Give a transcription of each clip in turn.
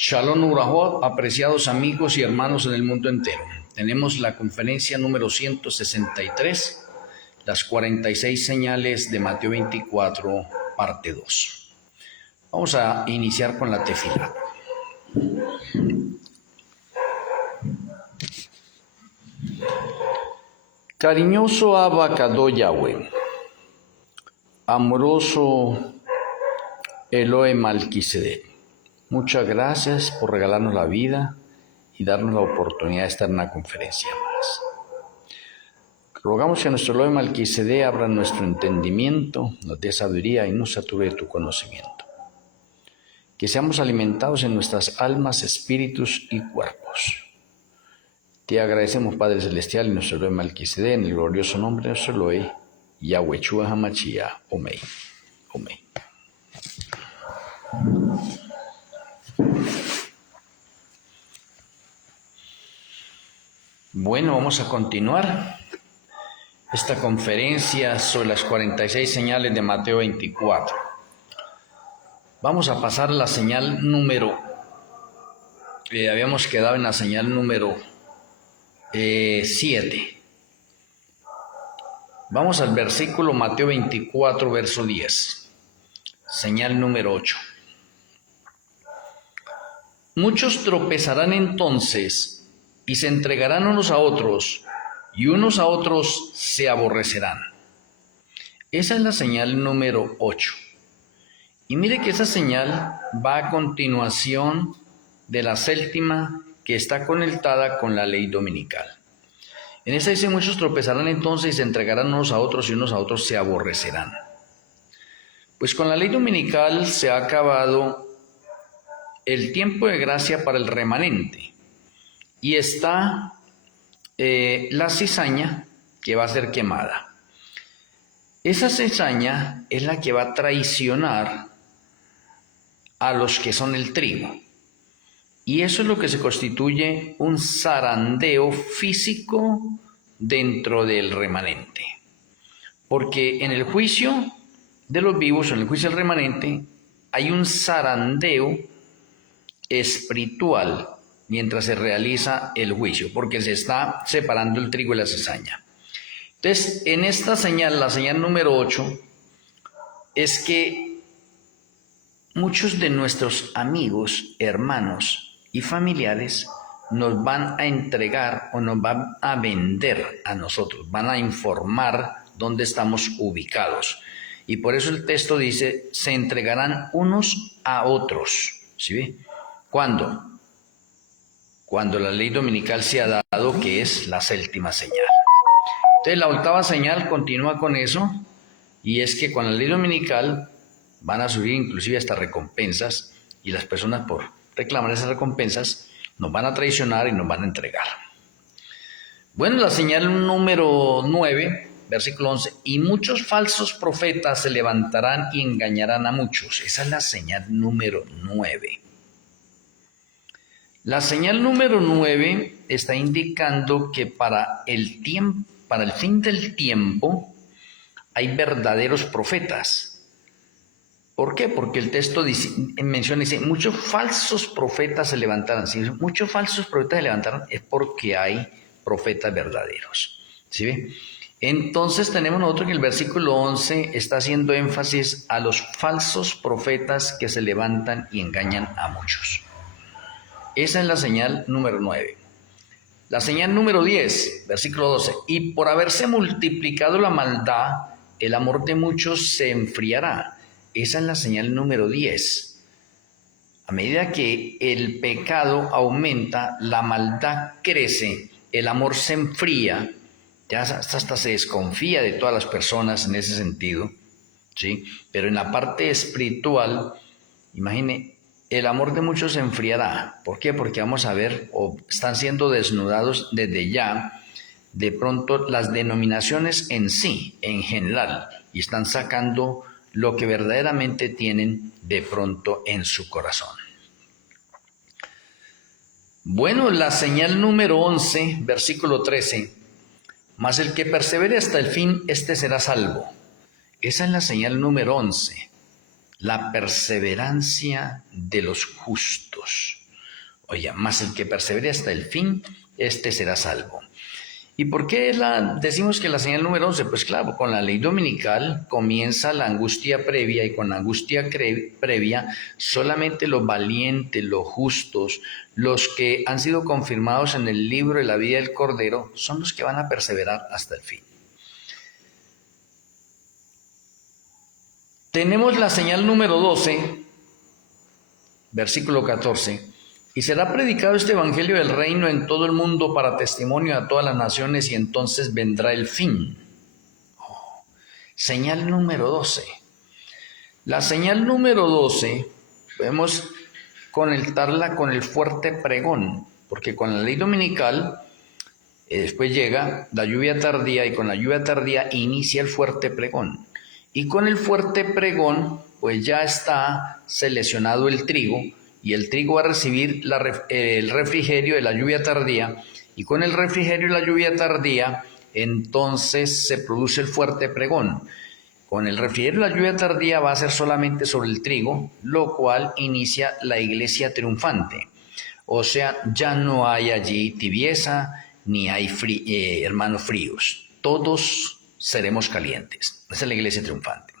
Shalom Uraho, apreciados amigos y hermanos en el mundo entero. Tenemos la conferencia número 163, las 46 señales de Mateo 24, parte 2. Vamos a iniciar con la tefilá. Cariñoso Abacadó Yahweh, amoroso Elohe Malquisedec, muchas gracias por regalarnos la vida y darnos la oportunidad de estar en una conferencia más. Rogamos que nuestro Elohe Malquisedec abra nuestro entendimiento, nos dé sabiduría y nos sature de tu conocimiento. Que seamos alimentados en nuestras almas, espíritus y cuerpos. Te agradecemos, Padre Celestial, y nuestro Elohe Malquisedec, en el glorioso nombre de nuestro Elohe, Yahweh Shua Hamashia. Amén. Amén. Bueno, vamos a continuar esta conferencia sobre las 46 señales de Mateo 24. Vamos a pasar a la señal número, habíamos quedado en la señal número 7. Vamos al versículo Mateo 24, verso 10. Señal número 8. Muchos tropezarán entonces y se entregarán unos a otros, y unos a otros se aborrecerán. Esa es la señal número 8. Y mire que esa señal va a continuación de la séptima, que está conectada con la ley dominical. En esa dice: muchos tropezarán entonces y se entregarán unos a otros, y unos a otros se aborrecerán. Pues con la ley dominical se ha acabado el tiempo de gracia para el remanente, y está la cizaña que va a ser quemada. Esa cizaña es la que va a traicionar a los que son el trigo, y eso es lo que se constituye un zarandeo físico dentro del remanente, porque en el juicio de los vivos, en el juicio del remanente, hay un zarandeo espiritual mientras se realiza el juicio, porque se está separando el trigo y la cizaña. Entonces, en esta señal, la señal número 8, es que muchos de nuestros amigos, hermanos y familiares nos van a entregar o nos van a vender a nosotros, van a informar dónde estamos ubicados. Y por eso el texto dice: se entregarán unos a otros. ¿Sí ve? ¿Cuándo? Cuando la ley dominical se ha dado, que es la séptima señal. Entonces la octava señal continúa con eso, y es que con la ley dominical van a subir inclusive hasta recompensas, y las personas, por reclamar esas recompensas, nos van a traicionar y nos van a entregar. Bueno, la señal número 9, versículo 11, y muchos falsos profetas se levantarán y engañarán a muchos. Esa es la señal número 9. La señal número 9 está indicando que para el fin del tiempo hay verdaderos profetas. ¿Por qué? Porque el texto menciona, dice, muchos falsos profetas se levantarán. Si muchos falsos profetas se levantaron, es porque hay profetas verdaderos. ¿Sí ve? Entonces tenemos nosotros que el versículo 11 está haciendo énfasis a los falsos profetas que se levantan y engañan a muchos. Esa es la señal número 9. La señal número 10, versículo 12. Y por haberse multiplicado la maldad, el amor de muchos se enfriará. Esa es la señal número 10. A medida que el pecado aumenta, la maldad crece, el amor se enfría, ya hasta se desconfía de todas las personas en ese sentido, ¿sí? Pero en la parte espiritual, imagine, el amor de muchos se enfriará. ¿Por qué? Porque vamos a ver, o están siendo desnudados desde ya, de pronto, las denominaciones en sí, en general, y están sacando lo que verdaderamente tienen de pronto en su corazón. Bueno, la señal número 11, versículo 13, mas el que persevere hasta el fin, este será salvo. Esa es la señal número 11. La perseverancia de los justos. Oye, más el que persevere hasta el fin, este será salvo. ¿Y por qué decimos que la señal número 11? Pues claro, con la ley dominical comienza la angustia previa y con la angustia previa solamente los valientes, los justos, los que han sido confirmados en el libro de la vida del Cordero, son los que van a perseverar hasta el fin. Tenemos la señal número 12, versículo 14. Y será predicado este evangelio del reino en todo el mundo para testimonio a todas las naciones y entonces vendrá el fin. Señal número 12. La señal número 12 podemos conectarla con el fuerte pregón, porque con la ley dominical después llega la lluvia tardía y con la lluvia tardía inicia el fuerte pregón. Y con el fuerte pregón pues ya está seleccionado el trigo, y el trigo va a recibir el refrigerio de la lluvia tardía, y con el refrigerio de la lluvia tardía, entonces se produce el fuerte pregón. Con el refrigerio de la lluvia tardía va a ser solamente sobre el trigo, lo cual inicia la iglesia triunfante. O sea, ya no hay allí tibieza, ni hay hermanos fríos. Todos seremos calientes. Esa es la iglesia triunfante.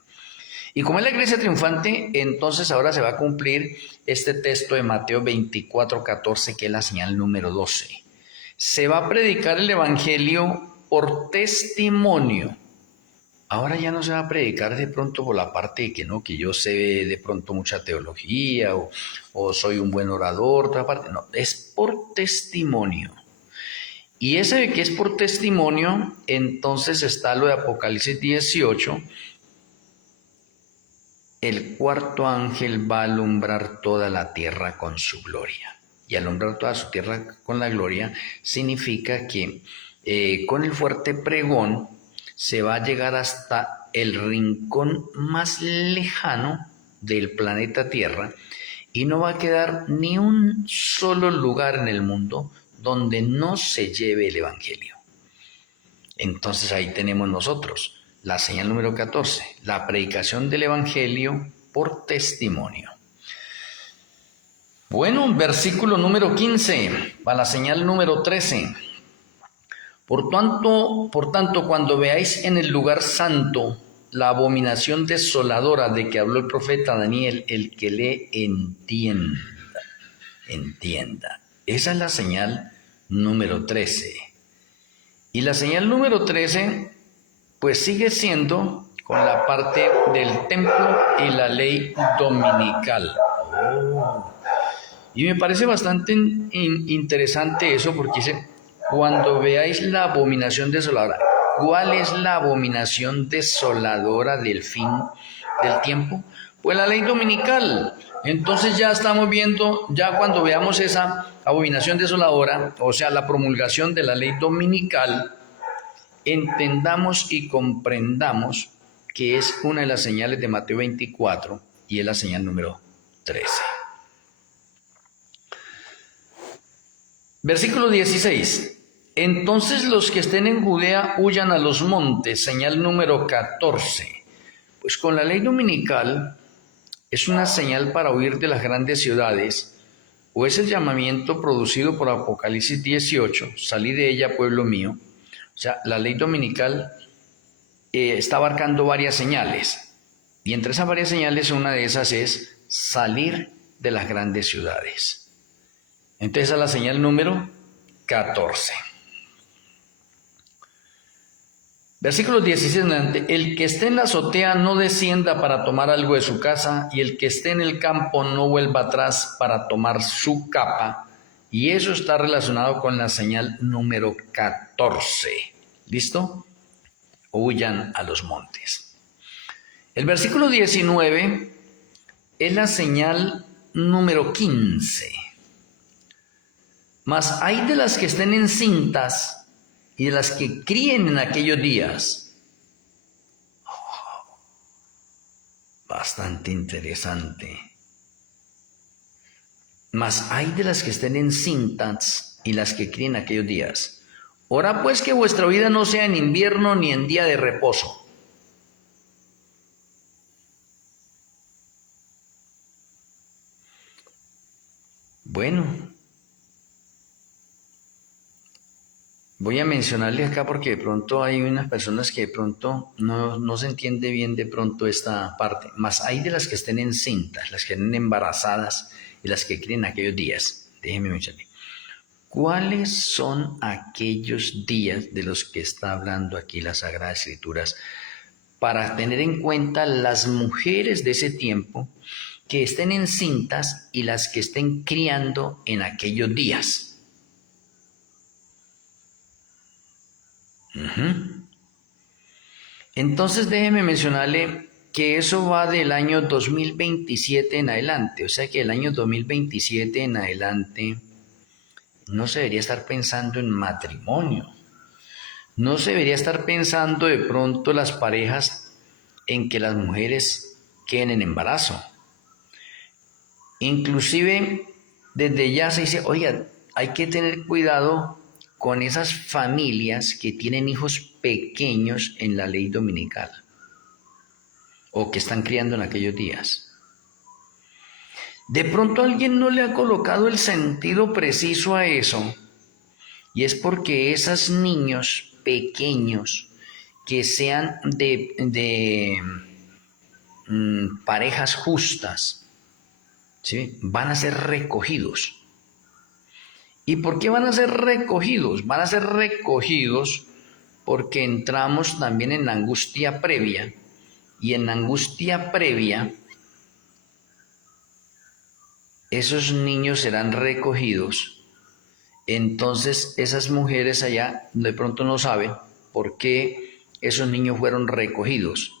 Y como es la iglesia triunfante, entonces ahora se va a cumplir este texto de Mateo 24:14, que es la señal número 12. Se va a predicar el evangelio por testimonio. Ahora ya no se va a predicar de pronto por la parte de que no, que yo sé de pronto mucha teología o soy un buen orador, otra parte. No, es por testimonio. Y ese de que es por testimonio, entonces está lo de Apocalipsis 18. El cuarto ángel va a alumbrar toda la tierra con su gloria. Y alumbrar toda su tierra con la gloria significa que con el fuerte pregón se va a llegar hasta el rincón más lejano del planeta Tierra y no va a quedar ni un solo lugar en el mundo donde no se lleve el evangelio. Entonces ahí tenemos nosotros la señal número 14, la predicación del evangelio por testimonio. Bueno, versículo número 15, para la señal número 13. Por tanto, cuando veáis en el lugar santo la abominación desoladora de que habló el profeta Daniel, el que le entienda. Esa es la señal número 13. Y la señal número 13, pues sigue siendo con la parte del templo y la ley dominical. Y me parece bastante interesante eso, porque dice, cuando veáis la abominación desoladora. ¿Cuál es la abominación desoladora del fin del tiempo? Pues la ley dominical. Entonces ya estamos viendo, ya cuando veamos esa abominación desoladora, o sea, la promulgación de la ley dominical, entendamos y comprendamos que es una de las señales de Mateo 24 y es la señal número 13. Versículo 16. Entonces los que estén en Judea huyan a los montes, señal número 14. Pues con la ley dominical es una señal para huir de las grandes ciudades, o es el llamamiento producido por Apocalipsis 18, salí de ella, pueblo mío. O sea, la ley dominical está abarcando varias señales, y entre esas varias señales una de esas es salir de las grandes ciudades. Entonces, a la señal número 14. Versículos 16 en adelante. El que esté en la azotea no descienda para tomar algo de su casa, y el que esté en el campo no vuelva atrás para tomar su capa. Y eso está relacionado con la señal número 14. ¿Listo? Huyan a los montes. El versículo 19 es la señal número 15. Mas hay de las que estén encintas y de las que críen en aquellos días. Bastante interesante. Mas hay de las que estén encintas y las que críen en aquellos días. Orad pues que vuestra vida no sea en invierno ni en día de reposo. Bueno, Voy a mencionarles acá porque de pronto hay unas personas que de pronto no se entiende bien de pronto esta parte. Más hay de las que estén encintas, las que estén embarazadas y las que críen aquellos días. Déjenme mencionar. ¿Cuáles son aquellos días de los que está hablando aquí las Sagradas Escrituras para tener en cuenta las mujeres de ese tiempo que estén encintas y las que estén criando en aquellos días? Entonces déjeme mencionarle que eso va del año 2027 en adelante, o sea que el año 2027 en adelante no se debería estar pensando en matrimonio, no se debería estar pensando de pronto las parejas en que las mujeres queden en embarazo. Inclusive desde ya se dice, oiga, hay que tener cuidado con esas familias que tienen hijos pequeños en la ley dominical o que están criando en aquellos días. De pronto alguien no le ha colocado el sentido preciso a eso y es porque esos niños pequeños que sean de parejas justas, ¿sí?, van a ser recogidos. ¿Y por qué van a ser recogidos? Van a ser recogidos porque entramos también en la angustia previa, y en la angustia previa esos niños serán recogidos. Entonces esas mujeres allá de pronto no saben por qué esos niños fueron recogidos,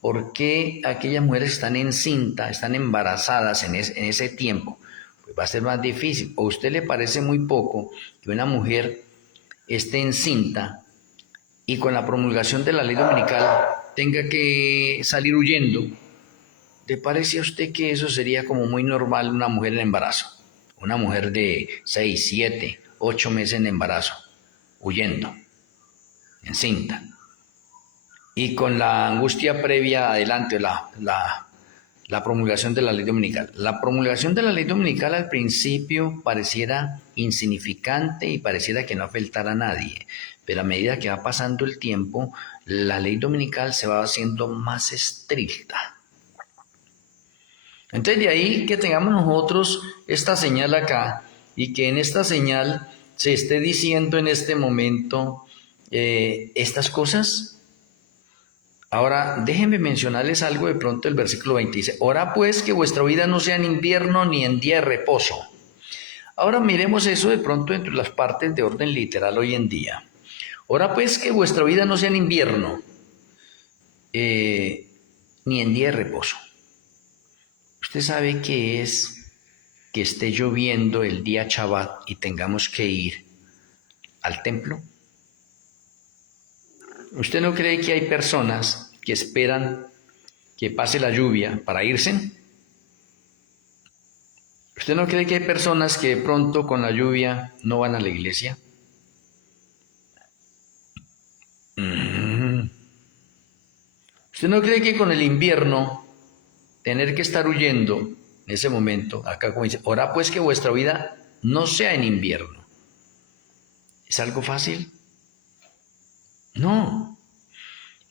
por qué aquellas mujeres están encinta, están embarazadas en ese tiempo. Pues va a ser más difícil. ¿O a usted le parece muy poco que una mujer esté encinta y con la promulgación de la ley dominical tenga que salir huyendo? ¿Le parece a usted que eso sería como muy normal una mujer en embarazo? Una mujer de 6, 7, 8 meses en embarazo, huyendo, encinta. Y con la angustia previa adelante, la promulgación de la ley dominical. La promulgación de la ley dominical al principio pareciera insignificante y pareciera que no afectara a nadie, pero a medida que va pasando el tiempo, la ley dominical se va haciendo más estricta. Entonces de ahí que tengamos nosotros esta señal acá y que en esta señal se esté diciendo en este momento estas cosas. Ahora, déjenme mencionarles algo de pronto el versículo 20. Dice, ora pues que vuestra vida no sea en invierno ni en día de reposo. Ahora miremos eso de pronto entre las partes de orden literal hoy en día. Ora pues que vuestra vida no sea en invierno ni en día de reposo. ¿Usted sabe qué es que esté lloviendo el día Shabbat y tengamos que ir al templo? ¿Usted no cree que hay personas que esperan que pase la lluvia para irse? ¿Usted no cree que hay personas que de pronto con la lluvia no van a la iglesia? ¿Usted no cree que con el invierno tener que estar huyendo en ese momento, acá como dice, ora pues que vuestra vida no sea en invierno? ¿Es algo fácil? No.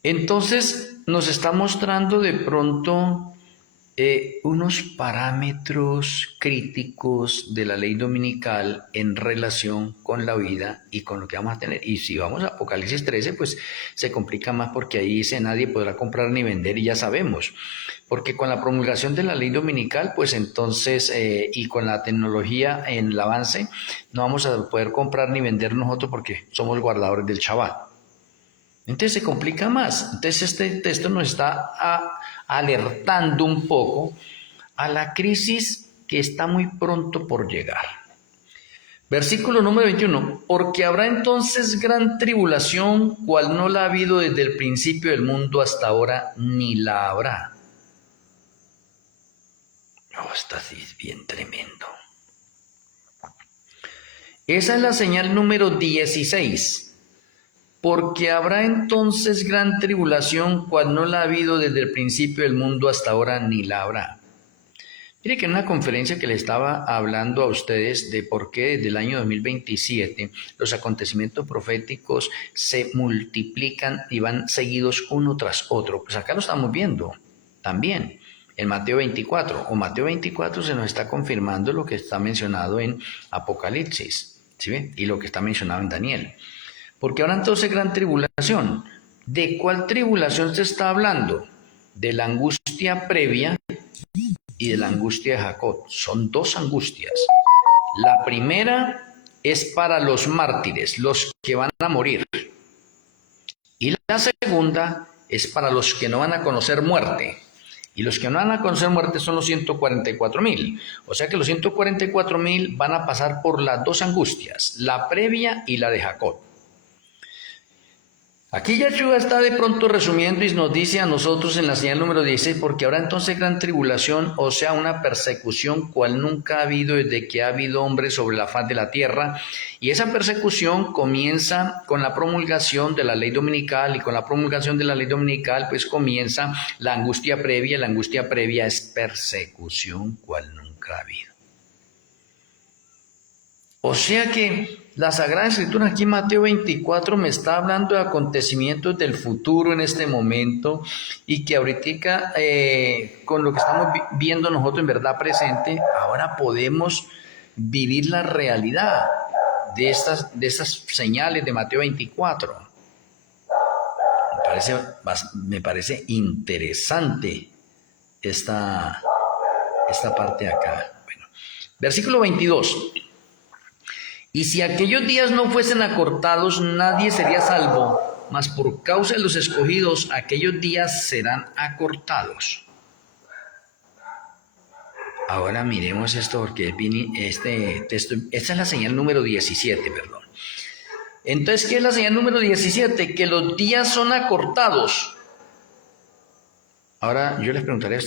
Entonces nos está mostrando de pronto unos parámetros críticos de la ley dominical en relación con la vida y con lo que vamos a tener. Y si vamos a Apocalipsis 13, pues se complica más porque ahí dice nadie podrá comprar ni vender y ya sabemos. Porque con la promulgación de la ley dominical, pues entonces, y con la tecnología en el avance, no vamos a poder comprar ni vender nosotros porque somos guardadores del Shabbat. Entonces se complica más. Entonces este texto nos está alertando un poco a la crisis que está muy pronto por llegar. Versículo número 21. Porque habrá entonces gran tribulación, cual no la ha habido desde el principio del mundo hasta ahora, ni la habrá. Oh, está así bien tremendo. Esa es la señal número 16. Porque habrá entonces gran tribulación, cual no la ha habido desde el principio del mundo hasta ahora, ni la habrá. Mire que en una conferencia que le estaba hablando a ustedes de por qué desde el año 2027 los acontecimientos proféticos se multiplican y van seguidos uno tras otro, pues acá lo estamos viendo también en Mateo 24, o Mateo 24 se nos está confirmando lo que está mencionado en Apocalipsis, ¿sí ve? Y lo que está mencionado en Daniel. Porque ahora entonces gran tribulación. ¿De cuál tribulación se está hablando? De la angustia previa y de la angustia de Jacob. Son dos angustias. La primera es para los mártires, los que van a morir. Y la segunda es para los que no van a conocer muerte. Y los que no van a conocer muerte son los 144.000. O sea que los 144.000 van a pasar por las dos angustias, la previa y la de Jacob. Aquí Yahshua está de pronto resumiendo y nos dice a nosotros en la señal número 16, porque ahora entonces gran tribulación, o sea, una persecución cual nunca ha habido desde que ha habido hombres sobre la faz de la tierra. Y esa persecución comienza con la promulgación de la ley dominical, y con la promulgación de la ley dominical pues comienza la angustia previa. La angustia previa es persecución cual nunca ha habido. O sea que la Sagrada Escritura aquí en Mateo 24 me está hablando de acontecimientos del futuro en este momento y que ahorita con lo que estamos viendo nosotros en verdad presente, ahora podemos vivir la realidad de estas señales de Mateo 24. Me parece interesante esta parte de acá. Bueno, versículo 22. Y si aquellos días no fuesen acortados, nadie sería salvo, mas por causa de los escogidos, aquellos días serán acortados. Ahora miremos esto, porque este texto, esta es la señal número 17, perdón. Entonces, ¿qué es la señal número 17? Que los días son acortados. Ahora, yo les preguntaré a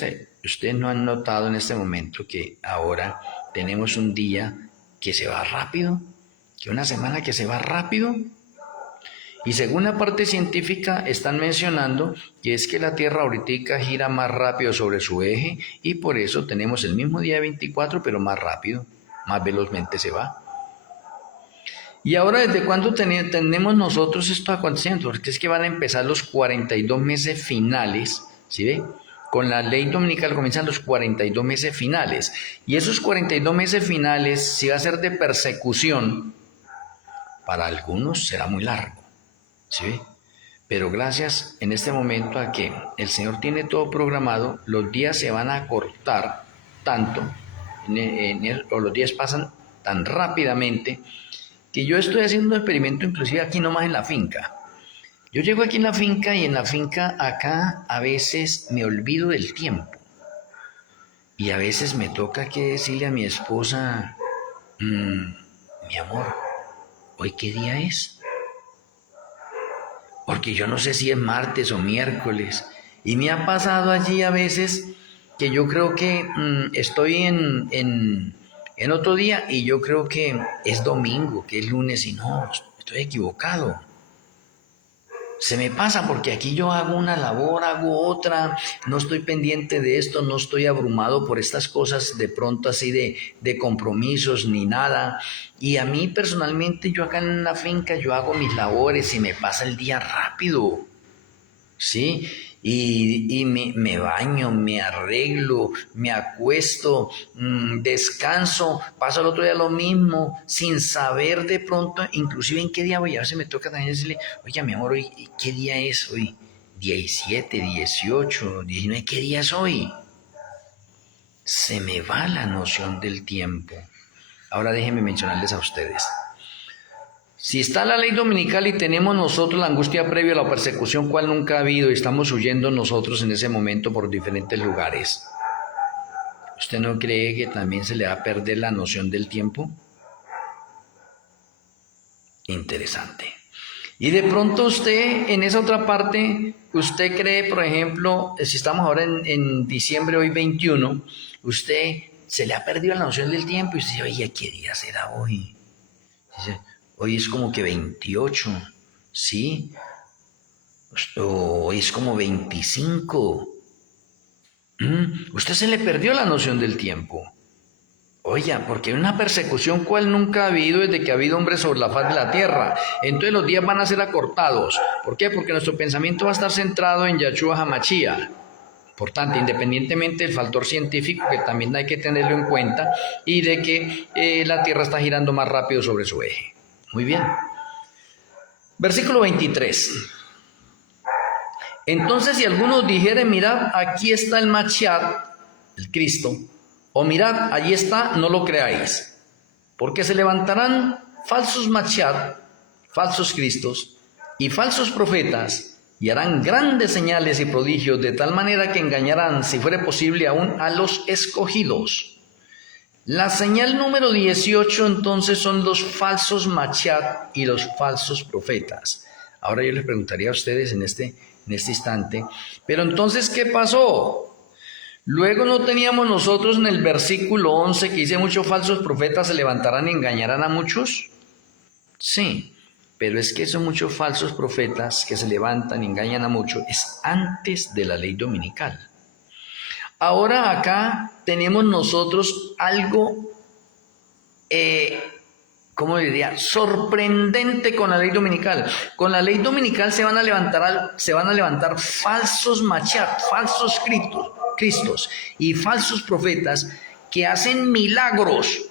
¿ustedes no han notado en este momento que ahora tenemos un día que se va rápido? Que una semana que se va rápido. Y según la parte científica están mencionando que es que la Tierra ahorita gira más rápido sobre su eje y por eso tenemos el mismo día 24 pero más rápido, más velozmente se va. Y ahora, ¿desde cuándo tenemos nosotros estos acontecimientos? Porque es que van a empezar los 42 meses finales, ¿sí ve? Con la ley dominical comienzan los 42 meses finales. Y esos 42 meses finales, si va a ser de persecución, para algunos será muy largo, ¿sí? Pero gracias en este momento a que el Señor tiene todo programado, los días se van a acortar tanto, o los días pasan tan rápidamente, que yo estoy haciendo un experimento inclusive aquí nomás en la finca. Yo llego aquí en la finca y en la finca acá a veces me olvido del tiempo. Y a veces me toca que decirle a mi esposa, mi amor, ¿hoy qué día es? Porque yo no sé si es martes o miércoles. Y me ha pasado allí a veces que yo creo que estoy en otro día y yo creo que es domingo, que es lunes y no, estoy equivocado. Se me pasa porque aquí yo hago una labor, hago otra, no estoy pendiente de esto, no estoy abrumado por estas cosas de pronto así de compromisos ni nada. Y a mí personalmente yo acá en la finca yo hago mis labores y me pasa el día rápido, ¿sí? Y me baño, me arreglo, me acuesto, descanso, paso el otro día lo mismo, sin saber de pronto, inclusive en qué día voy. A veces me toca también decirle, oye, mi amor, ¿hoy qué día es hoy? 17, 18, 19, ¿qué día es hoy? Se me va la noción del tiempo. Ahora déjenme mencionarles a ustedes. Si está la ley dominical y tenemos nosotros la angustia previa a la persecución cual nunca ha habido y estamos huyendo nosotros en ese momento por diferentes lugares, ¿usted no cree que también se le va a perder la noción del tiempo? Interesante. Y de pronto usted, en esa otra parte, usted cree, por ejemplo, si estamos ahora en diciembre, hoy 21, usted se le ha perdido la noción del tiempo y usted dice, oye, ¿qué día será hoy? Dice, hoy es como que 28, ¿sí? O hoy es como 25. Usted se le perdió la noción del tiempo. Oiga, porque hay una persecución cual nunca ha habido desde que ha habido hombres sobre la faz de la tierra. Entonces los días van a ser acortados. ¿Por qué? Porque nuestro pensamiento va a estar centrado en Yahshua HaMashiach. Importante, independientemente del factor científico, que también hay que tenerlo en cuenta, y de que la Tierra está girando más rápido sobre su eje. Muy bien. Versículo 23. Entonces, si alguno dijere, mirad, aquí está el Mashiach, el Cristo, o mirad, allí está, no lo creáis, porque se levantarán falsos Mashiach, falsos Cristos, y falsos profetas, y harán grandes señales y prodigios, de tal manera que engañarán, si fuere posible, aún a los escogidos. La señal número 18 entonces son los falsos Mashiach y los falsos profetas. Ahora yo les preguntaría a ustedes en este instante, pero entonces, ¿qué pasó? Luego no teníamos nosotros en el versículo 11 que dice, muchos falsos profetas se levantarán y engañarán a muchos. Sí. Pero es que esos muchos falsos profetas que se levantan y engañan a muchos es antes de la ley dominical. Ahora acá tenemos nosotros algo, ¿cómo diría? Sorprendente con la ley dominical. Con la ley dominical se van a levantar falsos Mashiach, falsos Cristos y falsos profetas que hacen milagros.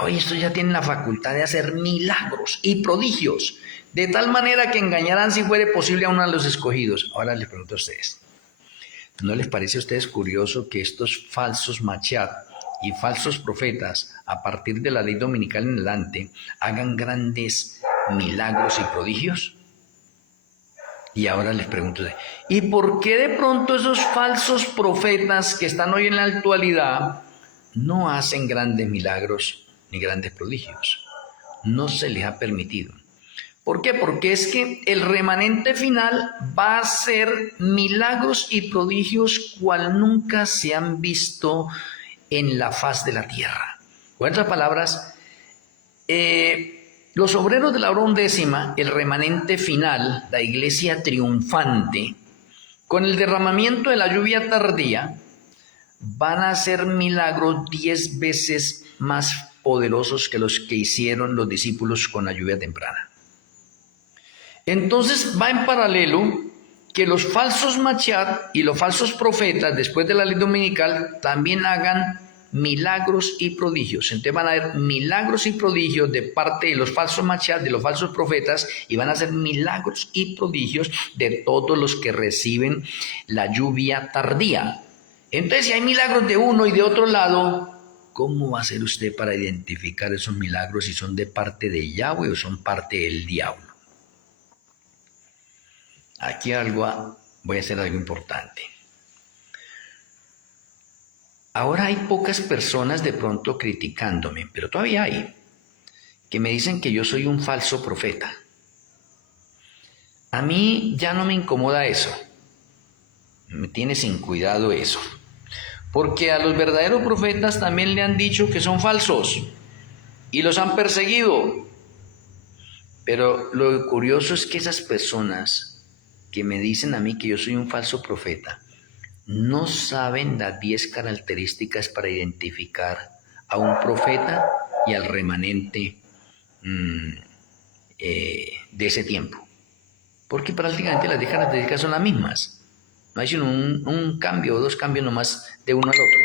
Hoy estos ya tienen la facultad de hacer milagros y prodigios, de tal manera que engañarán, si fuere posible, a uno de los escogidos. Ahora les pregunto a ustedes, ¿no les parece a ustedes curioso que estos falsos Mashiach y falsos profetas, a partir de la ley dominical en adelante, hagan grandes milagros y prodigios? Y ahora les pregunto, ¿y por qué de pronto esos falsos profetas que están hoy en la actualidad no hacen grandes milagros ni grandes prodigios? No se les ha permitido. ¿Por qué? Porque es que el remanente final va a hacer milagros y prodigios cual nunca se han visto en la faz de la tierra. Con otras palabras, los obreros de la hora undécima, el remanente final, la iglesia triunfante, con el derramamiento de la lluvia tardía, van a hacer milagros 10 veces más poderosos que los que hicieron los discípulos con la lluvia temprana. Entonces va en paralelo que los falsos Mashiach y los falsos profetas, después de la ley dominical, también hagan milagros y prodigios. Entonces van a haber milagros y prodigios de parte de los falsos Mashiach, de los falsos profetas, y van a hacer milagros y prodigios de todos los que reciben la lluvia tardía. Entonces, si hay milagros de uno y de otro lado, ¿cómo va a hacer usted para identificar esos milagros si son de parte de Yahweh o son parte del diablo? Aquí voy a hacer algo importante. Ahora hay pocas personas de pronto criticándome, pero todavía hay, que me dicen que yo soy un falso profeta. A mí ya no me incomoda eso. Me tiene sin cuidado eso. Porque a los verdaderos profetas también le han dicho que son falsos y los han perseguido. Pero lo curioso es que esas personas que me dicen a mí que yo soy un falso profeta no saben las 10 características para identificar a un profeta y al remanente de ese tiempo. Porque prácticamente las 10 características son las mismas. No hay sino un cambio o dos cambios nomás de uno al otro,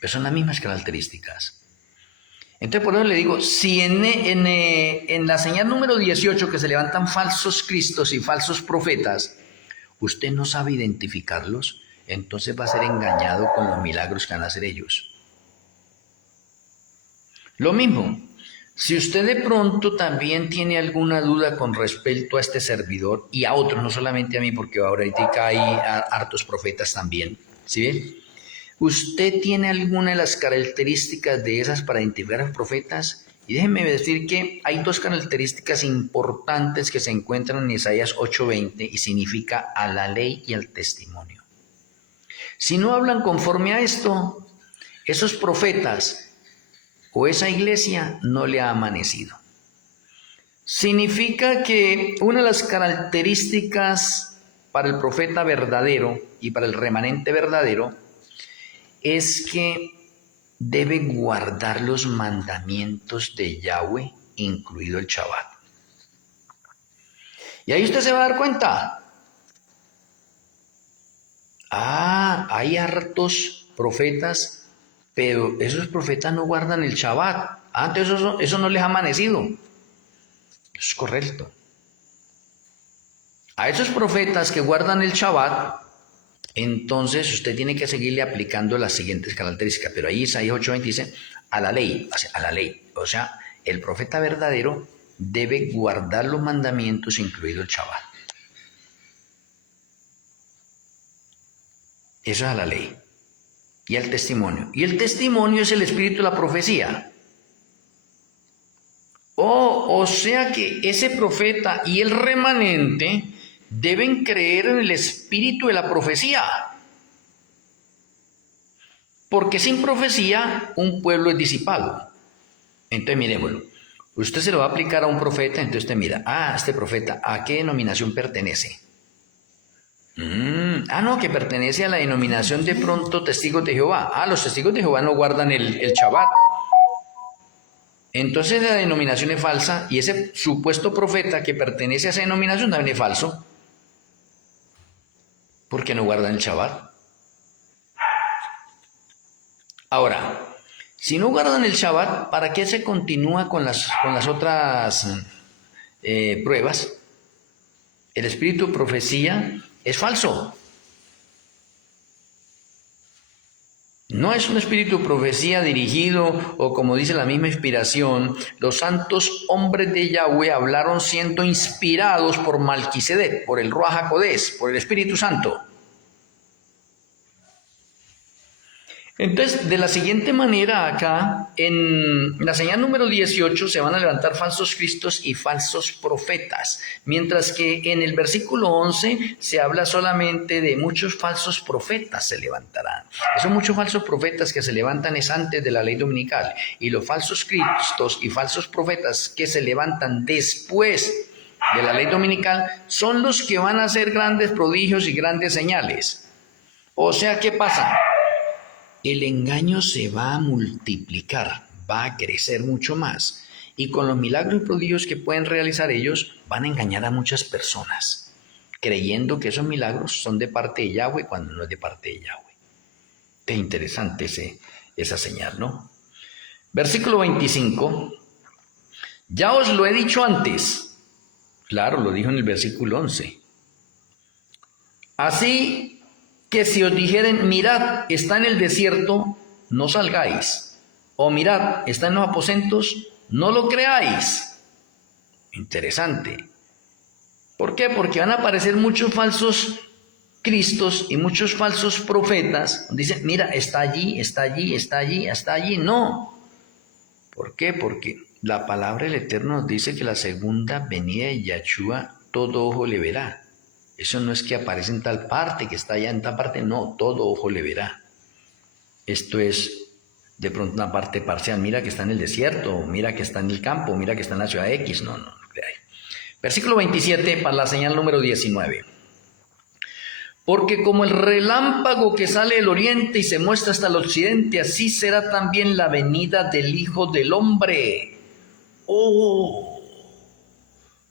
pero son las mismas características. Entonces por eso le digo, si en la señal número 18 que se levantan falsos cristos y falsos profetas, usted no sabe identificarlos, entonces va a ser engañado con los milagros que van a hacer ellos. Lo mismo, si usted de pronto también tiene alguna duda con respecto a este servidor y a otros, no solamente a mí, porque ahorita hay hartos profetas también, ¿sí ven? ¿Usted tiene alguna de las características de esas para identificar a los profetas? Y déjenme decir que hay dos características importantes que se encuentran en Isaías 8:20 y significa a la ley y al testimonio. Si no hablan conforme a esto, esos profetas o esa iglesia no le ha amanecido. Significa que una de las características para el profeta verdadero y para el remanente verdadero es que debe guardar los mandamientos de Yahweh, incluido el Shabbat. Y ahí usted se va a dar cuenta. Hay hartos profetas, pero esos profetas no guardan el Shabbat. Antes eso no les ha amanecido. Eso es correcto. A esos profetas que guardan el Shabbat, entonces usted tiene que seguirle aplicando las siguientes características. Pero ahí Isaías 8:20 dice, a la ley. O sea, el profeta verdadero debe guardar los mandamientos, incluido el Shabbat. Eso es a la ley. Y al testimonio. Y el testimonio es el espíritu de la profecía. O sea que ese profeta y el remanente deben creer en el espíritu de la profecía. Porque sin profecía un pueblo es disipado. Entonces miremoslo. Usted se lo va a aplicar a un profeta, entonces usted mira, este profeta, ¿a qué denominación pertenece? No, que pertenece a la denominación de pronto Testigos de Jehová. Los Testigos de Jehová no guardan el Shabbat. Entonces la denominación es falsa y ese supuesto profeta que pertenece a esa denominación también es falso. Porque no guardan el Shabbat. Ahora, si no guardan el Shabbat, ¿para qué se continúa con las otras pruebas? El espíritu de profecía es falso. No es un espíritu de profecía dirigido, o como dice la misma inspiración, los santos hombres de Yahweh hablaron siendo inspirados por Malquisedec, por el Ruach HaKodesh, por el Espíritu Santo. Entonces, de la siguiente manera acá, en la señal número 18 se van a levantar falsos cristos y falsos profetas, mientras que en el versículo 11 se habla solamente de muchos falsos profetas se levantarán. Esos muchos falsos profetas que se levantan es antes de la ley dominical, y los falsos cristos y falsos profetas que se levantan después de la ley dominical son los que van a hacer grandes prodigios y grandes señales. O sea, ¿qué pasa? El engaño se va a multiplicar, va a crecer mucho más. Y con los milagros y prodigios que pueden realizar ellos, van a engañar a muchas personas, creyendo que esos milagros son de parte de Yahweh cuando no es de parte de Yahweh. Es interesante esa señal, ¿no? Versículo 25. Ya os lo he dicho antes. Claro, lo dijo en el versículo 11. Así que si os dijeren, mirad, está en el desierto, no salgáis. O mirad, está en los aposentos, no lo creáis. Interesante. ¿Por qué? Porque van a aparecer muchos falsos cristos y muchos falsos profetas. Dicen, mira, está allí, está allí, está allí, está allí. No. ¿Por qué? Porque la palabra del Eterno nos dice que la segunda venida de Yahshua, todo ojo le verá. Eso no es que aparece en tal parte, que está allá en tal parte, no, todo ojo le verá. Esto es de pronto una parte parcial, mira que está en el desierto, mira que está en el campo, mira que está en la ciudad X, no. Versículo 27 para la señal número 19. Porque como el relámpago que sale del oriente y se muestra hasta el occidente, así será también la venida del Hijo del Hombre.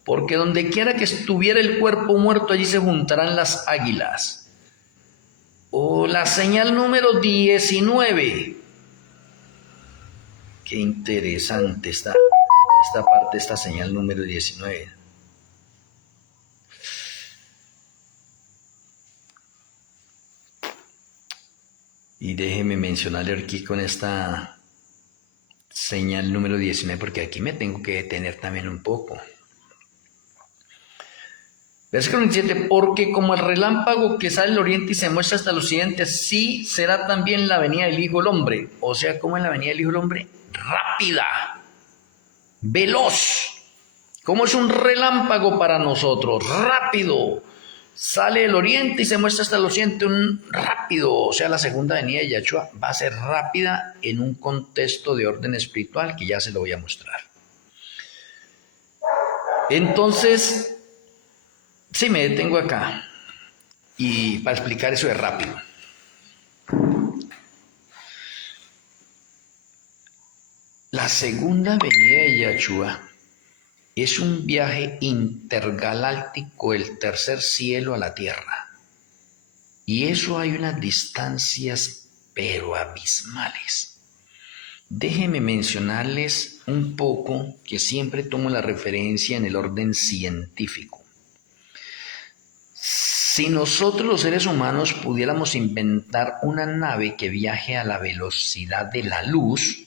Porque donde quiera que estuviera el cuerpo muerto, allí se juntarán las águilas. La señal número 19. Qué interesante esta parte, esta señal número 19. Y déjeme mencionarle aquí con esta señal número 19, porque aquí me tengo que detener también un poco. Versículo 27, porque como el relámpago que sale del oriente y se muestra hasta el occidente, así será también la venida del Hijo del Hombre. O sea, ¿cómo es la venida del Hijo del Hombre? Rápida, veloz. ¿Cómo es un relámpago para nosotros? Rápido. Sale del oriente y se muestra hasta el occidente, rápido. O sea, la segunda venida de Yahshua va a ser rápida en un contexto de orden espiritual que ya se lo voy a mostrar. Entonces, sí, me detengo acá. Y para explicar eso es rápido. La segunda venida de Yahshua es un viaje intergaláctico del tercer cielo a la tierra. Y eso hay unas distancias pero abismales. Déjenme mencionarles un poco que siempre tomo la referencia en el orden científico. Si nosotros los seres humanos pudiéramos inventar una nave que viaje a la velocidad de la luz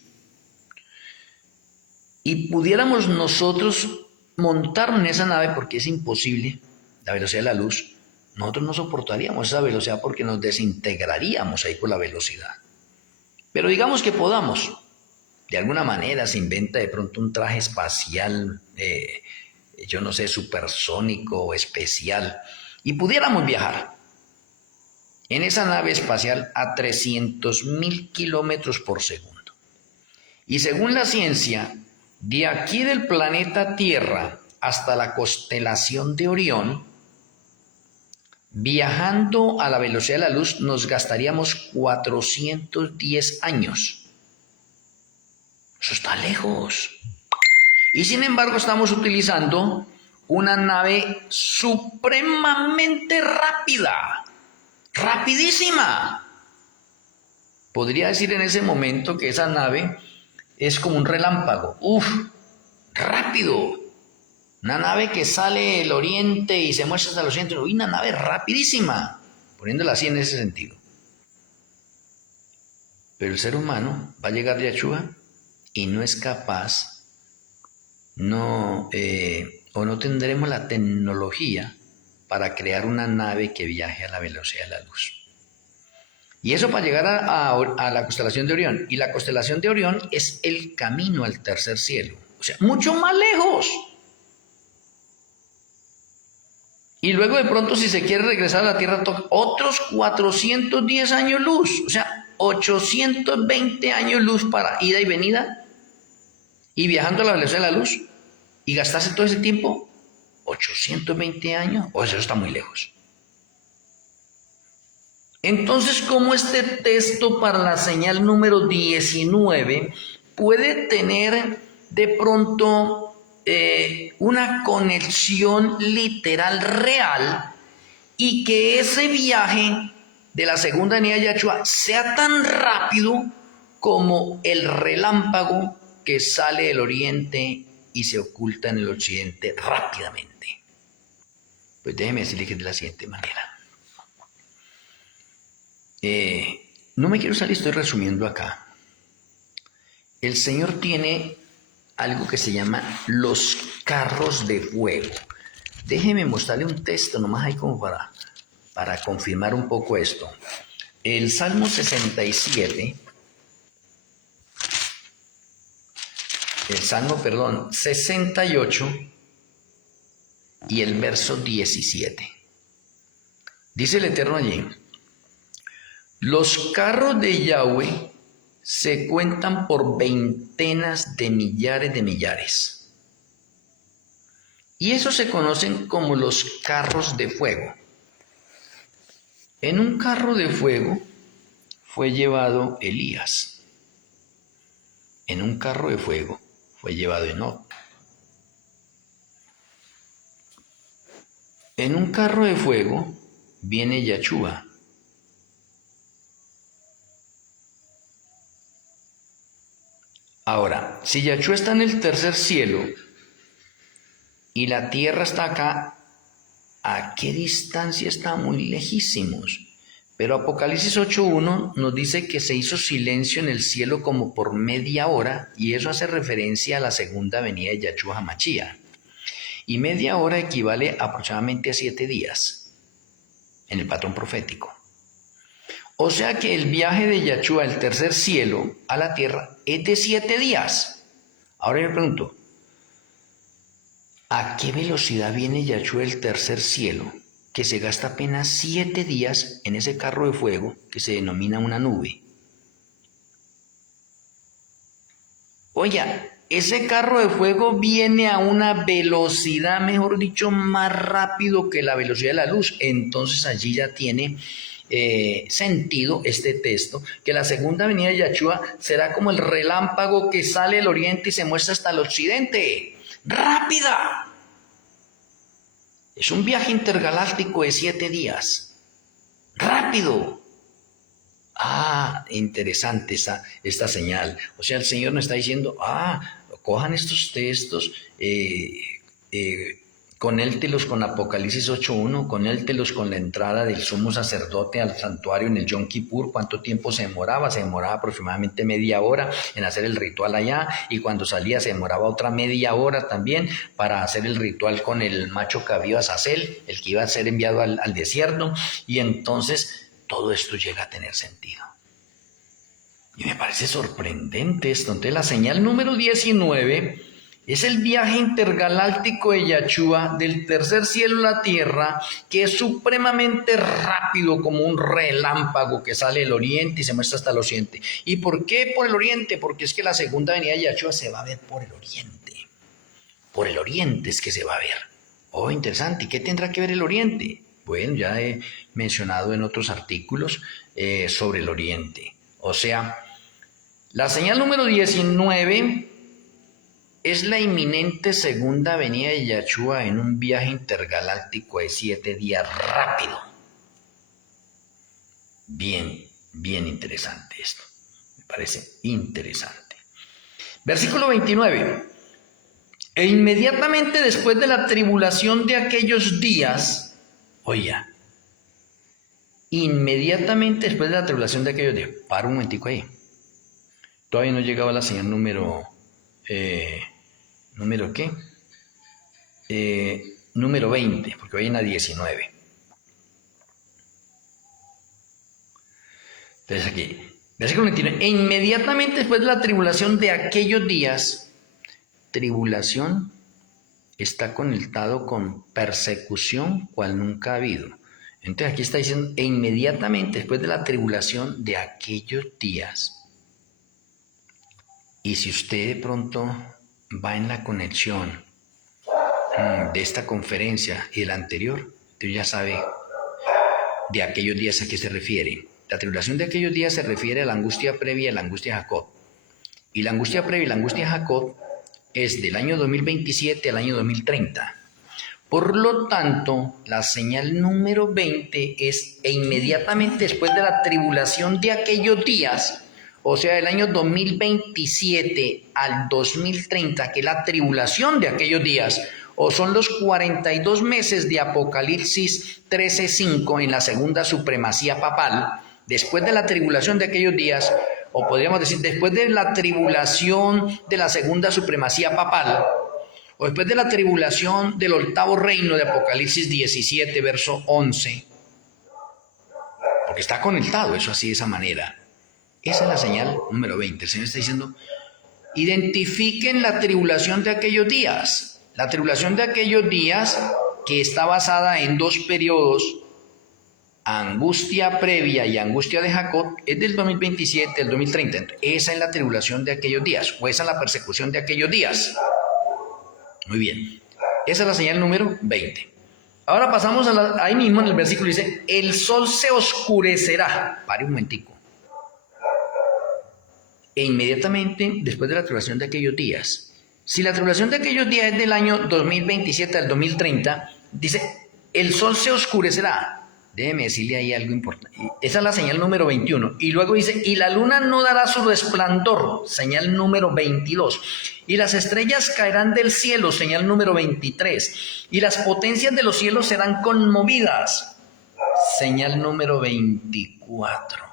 y pudiéramos nosotros montar en esa nave, porque es imposible, la velocidad de la luz, nosotros no soportaríamos esa velocidad porque nos desintegraríamos ahí por la velocidad. Pero digamos que podamos, de alguna manera se inventa de pronto un traje espacial, yo no sé, supersónico o especial, y pudiéramos viajar en esa nave espacial a 300.000 kilómetros por segundo. Y según la ciencia, de aquí del planeta Tierra hasta la constelación de Orión, viajando a la velocidad de la luz nos gastaríamos 410 años. Eso está lejos. Y sin embargo estamos utilizando una nave supremamente rápida, rapidísima. Podría decir en ese momento que esa nave es como un relámpago. Rápido. Una nave que sale del oriente y se muestra hasta el occidente. Una nave rapidísima, poniéndola así en ese sentido. Pero el ser humano va a llegar de Yahshua y no es capaz, o no tendremos la tecnología para crear una nave que viaje a la velocidad de la luz. Y eso para llegar a la constelación de Orión. Y la constelación de Orión es el camino al tercer cielo. O sea, mucho más lejos. Y luego de pronto si se quiere regresar a la Tierra, otros 410 años luz. O sea, 820 años luz para ida y venida. Y viajando a la velocidad de la luz. Y gastarse todo ese tiempo. 820 años. Pues eso está muy lejos. Entonces, ¿cómo este texto para la señal número 19 puede tener de pronto una conexión literal real y que ese viaje de la segunda venida de Yahshua sea tan rápido como el relámpago que sale del oriente y se oculta en el occidente rápidamente? Pues déjeme decirle que es de la siguiente manera. No me quiero salir, estoy resumiendo acá. El Señor tiene algo que se llama los carros de fuego. Déjeme mostrarle un texto nomás ahí como para confirmar un poco esto. El Salmo 67, 68 y el verso 17. Dice el Eterno allí: los carros de Yahweh se cuentan por veintenas de millares. Y esos se conocen como los carros de fuego. En un carro de fuego fue llevado Elías. En un carro de fuego fue llevado Enoc. En un carro de fuego viene Yahshua. Ahora, si Yahshua está en el tercer cielo y la tierra está acá, ¿a qué distancia está? Muy lejísimos. Pero Apocalipsis 8.1 nos dice que se hizo silencio en el cielo como por media hora, y eso hace referencia a la segunda venida de Yahshua HaMashiach. Y media hora equivale aproximadamente a 7 días en el patrón profético. O sea que el viaje de Yahshua al tercer cielo, a la tierra, es de 7 días. Ahora yo me pregunto, ¿a qué velocidad viene Yahshua del tercer cielo, que se gasta apenas 7 días en ese carro de fuego que se denomina una nube? Oiga, ese carro de fuego viene a una velocidad, mejor dicho, más rápido que la velocidad de la luz. Entonces allí ya tiene sentido este texto, que la segunda venida de Yahshua será como el relámpago que sale del oriente y se muestra hasta el occidente. ¡Rápida! Es un viaje intergaláctico de 7 días. ¡Rápido! Ah, interesante esta señal. O sea, el Señor nos está diciendo, cojan estos textos, conéltelos con Apocalipsis 8.1, conéltelos con la entrada del sumo sacerdote al santuario en el Yom Kippur. ¿Cuánto tiempo se demoraba? Se demoraba aproximadamente media hora en hacer el ritual allá, y cuando salía se demoraba otra media hora también para hacer el ritual con el macho cabrío Azazel, el que iba a ser enviado al desierto, y entonces todo esto llega a tener sentido. Y me parece sorprendente esto. Entonces la señal número 19 es el viaje intergaláctico de Yahshua del tercer cielo a la tierra, que es supremamente rápido como un relámpago que sale del oriente y se muestra hasta el occidente. ¿Y por qué por el oriente? Porque es que la segunda venida de Yahshua se va a ver por el oriente. Por el oriente es que se va a ver. Oh, interesante. ¿Y qué tendrá que ver el oriente? Bueno, ya he mencionado en otros artículos sobre el oriente. O sea, la señal número 19 es la inminente segunda venida de Yahshua en un viaje intergaláctico de 7 días rápido. Bien interesante esto. Me parece interesante. Versículo 29. E inmediatamente después de la tribulación de aquellos días, oiga, inmediatamente después de la tribulación de aquellos días, para un momentico ahí. Todavía no llegaba la señal número ¿qué? Número 20, porque hoy en la 19. Entonces aquí, versículo 29. E inmediatamente después de la tribulación de aquellos días, tribulación está conectado con persecución cual nunca ha habido. Entonces aquí está diciendo, e inmediatamente después de la tribulación de aquellos días. Y si usted de pronto va en la conexión de esta conferencia y de la anterior, usted ya sabe de aquellos días a qué se refiere. La tribulación de aquellos días se refiere a la angustia previa y a la angustia de Jacob. Y la angustia previa y la angustia de Jacob es del año 2027 al año 2030. Por lo tanto, la señal número 20 es e inmediatamente después de la tribulación de aquellos días, o sea, del año 2027 al 2030, que es la tribulación de aquellos días, o son los 42 meses de Apocalipsis 13:5 en la segunda supremacía papal, después de la tribulación de aquellos días, o podríamos decir, después de la tribulación de la segunda supremacía papal, o después de la tribulación del octavo reino de Apocalipsis 17, verso 11, porque está conectado eso así de esa manera. Esa es la señal número 20. El Señor está diciendo, identifiquen la tribulación de aquellos días. La tribulación de aquellos días, que está basada en 2 periodos, angustia previa y angustia de Jacob, es del 2027 al 2030. Esa es la tribulación de aquellos días, o esa es la persecución de aquellos días. Muy bien. Esa es la señal número 20. Ahora pasamos ahí mismo en el versículo, dice, el sol se oscurecerá. Pare un momentico. E inmediatamente después de la tribulación de aquellos días. Si la tribulación de aquellos días es del año 2027 al 2030, dice, el sol se oscurecerá. Déjeme decirle ahí algo importante. Esa es la señal número 21. Y luego dice, y la luna no dará su resplandor, señal número 22. Y las estrellas caerán del cielo, señal número 23. Y las potencias de los cielos serán conmovidas, señal número 24.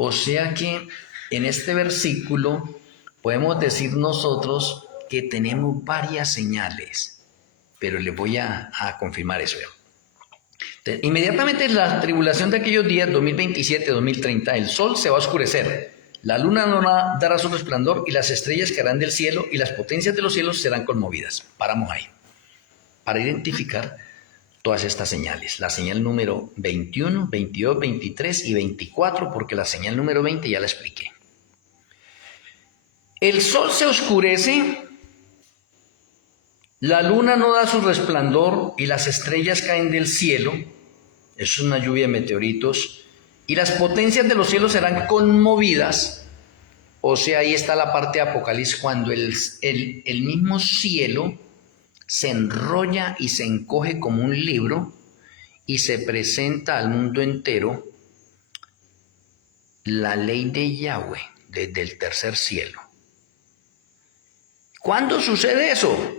O sea que en este versículo podemos decir nosotros que tenemos varias señales, pero les voy a confirmar eso. Entonces, inmediatamente en la tribulación de aquellos días, 2027-2030, el sol se va a oscurecer, la luna no dará su resplandor y las estrellas caerán del cielo y las potencias de los cielos serán conmovidas. Paramos ahí para identificar todas estas señales. La señal número 21, 22, 23 y 24, porque la señal número 20 ya la expliqué. El sol se oscurece, la luna no da su resplandor y las estrellas caen del cielo. Es una lluvia de meteoritos. Y las potencias de los cielos serán conmovidas. O sea, ahí está la parte de Apocalipsis, cuando el mismo cielo se enrolla y se encoge como un libro y se presenta al mundo entero la ley de Yahweh desde el tercer cielo. ¿Cuándo sucede eso?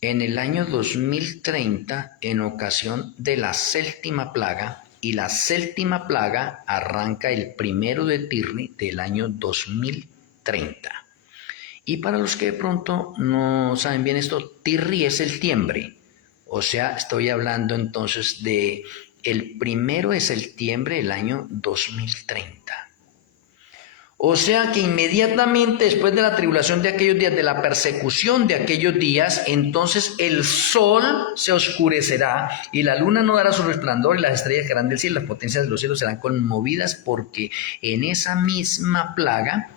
En el año 2030, en ocasión de la séptima plaga, y la séptima plaga arranca el 1 de Tirri del año 2030. Y para los que de pronto no saben bien esto, Tirri es el septiembre. O sea, estoy hablando entonces de el 1 de septiembre del año 2030. O sea que inmediatamente después de la tribulación de aquellos días, de la persecución de aquellos días, entonces el sol se oscurecerá y la luna no dará su resplandor y las estrellas caerán del cielo, las potencias de los cielos serán conmovidas, porque en esa misma plaga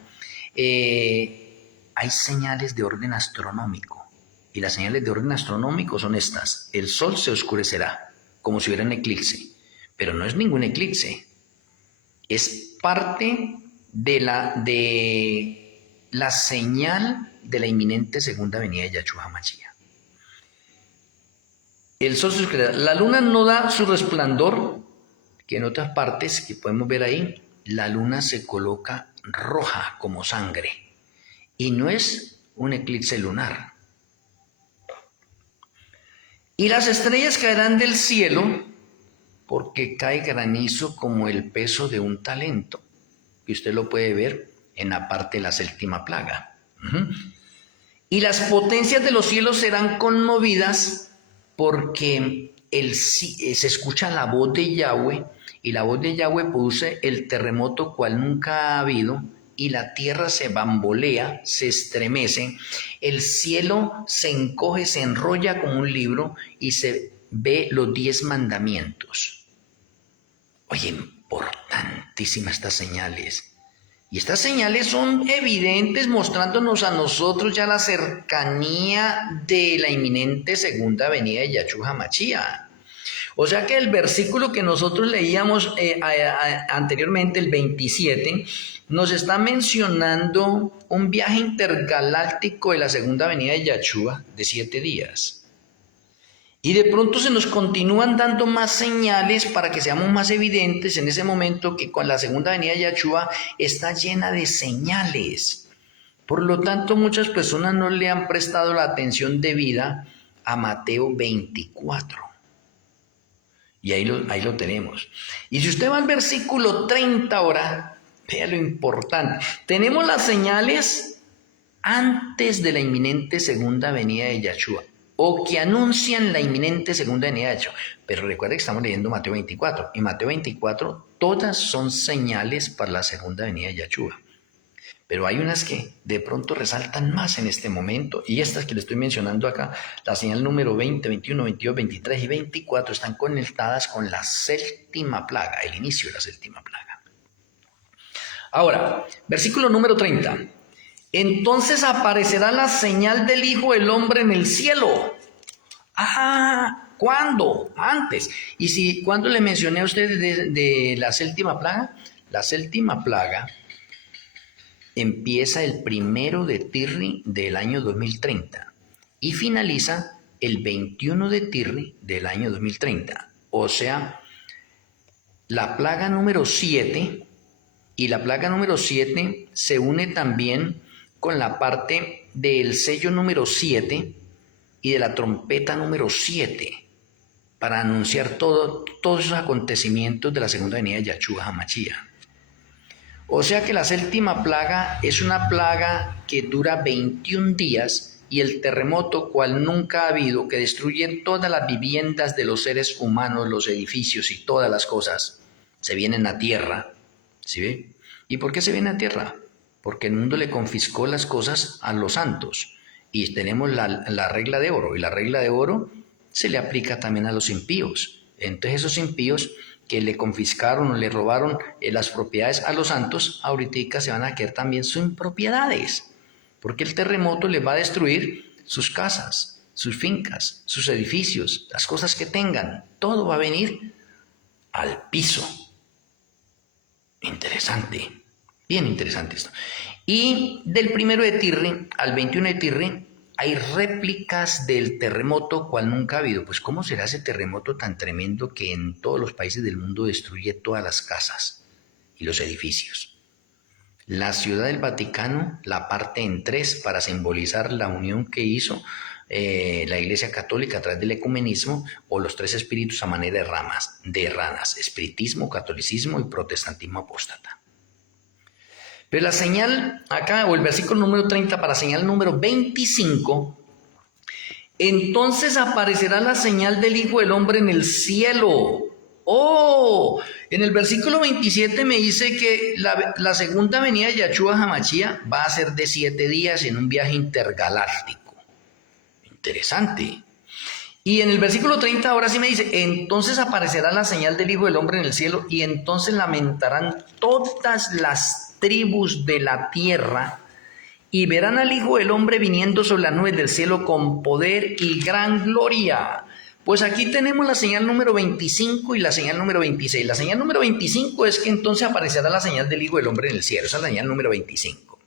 hay señales de orden astronómico. Y las señales de orden astronómico son estas: el sol se oscurecerá como si hubiera un eclipse, pero no es ningún eclipse, es parte de la señal de la inminente segunda venida de Yahshua HaMashiach. El sol se oscurece, la luna no da su resplandor, que en otras partes que podemos ver ahí, la luna se coloca roja como sangre, y no es un eclipse lunar. Y las estrellas caerán del cielo, porque cae granizo como el peso de un talento. Y usted lo puede ver en la parte de la séptima plaga. Y las potencias de los cielos serán conmovidas, porque se escucha la voz de Yahweh, y la voz de Yahweh produce el terremoto cual nunca ha habido, y la tierra se bambolea, se estremece, el cielo se encoge, se enrolla como un libro, y se ve los 10 mandamientos. Oye, importantísimas estas señales. Y estas señales son evidentes, mostrándonos a nosotros ya la cercanía de la inminente segunda venida de Yahshua HaMashiach. O sea que el versículo que nosotros leíamos anteriormente, el 27, nos está mencionando un viaje intergaláctico de la segunda venida de Yahshua de 7 días. Y de pronto se nos continúan dando más señales para que seamos más evidentes en ese momento, que con la segunda venida de Yahshua está llena de señales. Por lo tanto, muchas personas no le han prestado la atención debida a Mateo 24. Y ahí lo tenemos. Y si usted va al versículo 30 ahora, vea lo importante. Tenemos las señales antes de la inminente segunda venida de Yahshua, o que anuncian la inminente segunda venida de Yahshua. Pero recuerde que estamos leyendo Mateo 24. Y Mateo 24, todas son señales para la segunda venida de Yahshua. Pero hay unas que de pronto resaltan más en este momento, y estas que le estoy mencionando acá, la señal número 20, 21, 22, 23 y 24, están conectadas con la séptima plaga, el inicio de la séptima plaga. Ahora, versículo número 30. Entonces aparecerá la señal del Hijo del Hombre en el cielo. ¿Cuándo? Antes. Y ¿cuándo le mencioné a ustedes de la séptima plaga? La séptima plaga empieza el 1 de Tirri del año 2030 y finaliza el 21 de Tirri del año 2030. O sea, la plaga número 7, y la plaga número 7 se une también con la parte del sello número 7 y de la trompeta número 7 para anunciar todos esos acontecimientos de la segunda venida de Yahshua HaMashiach. O sea que la séptima plaga es una plaga que dura 21 días, y el terremoto cual nunca ha habido, que destruye todas las viviendas de los seres humanos, los edificios y todas las cosas, se vienen a tierra. ¿Sí ve? ¿Y por qué se viene a tierra? Porque el mundo le confiscó las cosas a los santos, y tenemos la regla de oro, y la regla de oro se le aplica también a los impíos. Entonces esos impíos que le confiscaron o le robaron las propiedades a los santos, ahorita se van a quedar también sin propiedades, porque el terremoto les va a destruir sus casas, sus fincas, sus edificios, las cosas que tengan, todo va a venir al piso. Interesante, bien interesante esto. Y del 1 de Tirri al 21 de Tirri hay réplicas del terremoto cual nunca ha habido. Pues ¿cómo será ese terremoto tan tremendo que en todos los países del mundo destruye todas las casas y los edificios? La ciudad del Vaticano la parte en 3 para simbolizar la unión que hizo la Iglesia Católica a través del ecumenismo, o los 3 espíritus a manera de ranas, espiritismo, catolicismo y protestantismo apóstata. Pero la señal acá, o el versículo número 30 para señal número 25, entonces aparecerá la señal del Hijo del Hombre en el cielo. Oh, en el versículo 27 me dice que la segunda venida de Yahshua HaMashiach va a ser de 7 días en un viaje intergaláctico. Interesante. Y en el versículo 30 ahora sí me dice, entonces aparecerá la señal del Hijo del Hombre en el cielo y entonces lamentarán todas las tribus de la tierra y verán al Hijo del Hombre viniendo sobre las nubes del cielo con poder y gran gloria. Pues aquí tenemos la señal número 25 y la señal número 26. La señal número 25 es que entonces aparecerá la señal del Hijo del Hombre en el cielo. Esa es la señal número 25.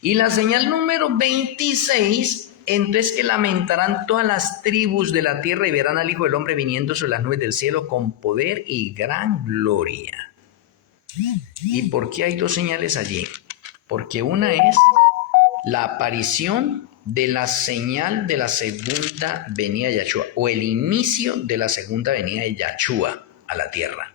Y la señal número 26... entonces que lamentarán todas las tribus de la tierra y verán al Hijo del Hombre viniendo sobre las nubes del cielo con poder y gran gloria. ¿Y por qué hay 2 señales allí? Porque una es la aparición de la señal de la segunda venida de Yahshua, o el inicio de la segunda venida de Yahshua a la tierra.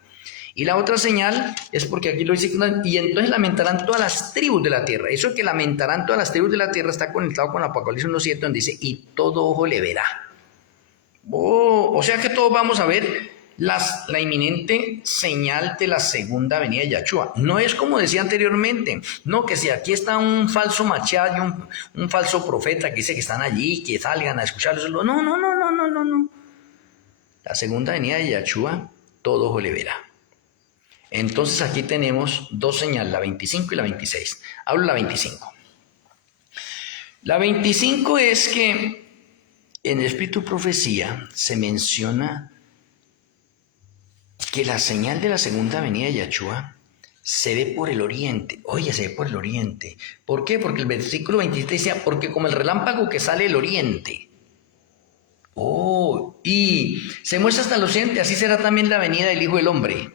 Y la otra señal es porque aquí lo dice, y entonces lamentarán todas las tribus de la tierra. Eso que lamentarán todas las tribus de la tierra está conectado con Apocalipsis 1.7, donde dice, y todo ojo le verá. O sea que todos vamos a ver la inminente señal de la segunda venida de Yahshua. No es como decía anteriormente, no, que si aquí está un falso Mashiach y un falso profeta que dice que están allí, que salgan a escucharlos. No. La segunda venida de Yahshua, todo ojo le verá. Entonces aquí tenemos 2 señales, la 25 y la 26. Hablo de la 25. La 25 es que en el Espíritu Profecía se menciona que la señal de la segunda venida de Yahshua se ve por el oriente. Oye, se ve por el oriente. ¿Por qué? Porque el versículo 27 decía, porque como el relámpago que sale del oriente. Oh, y se muestra hasta el occidente, así será también la venida del Hijo del Hombre.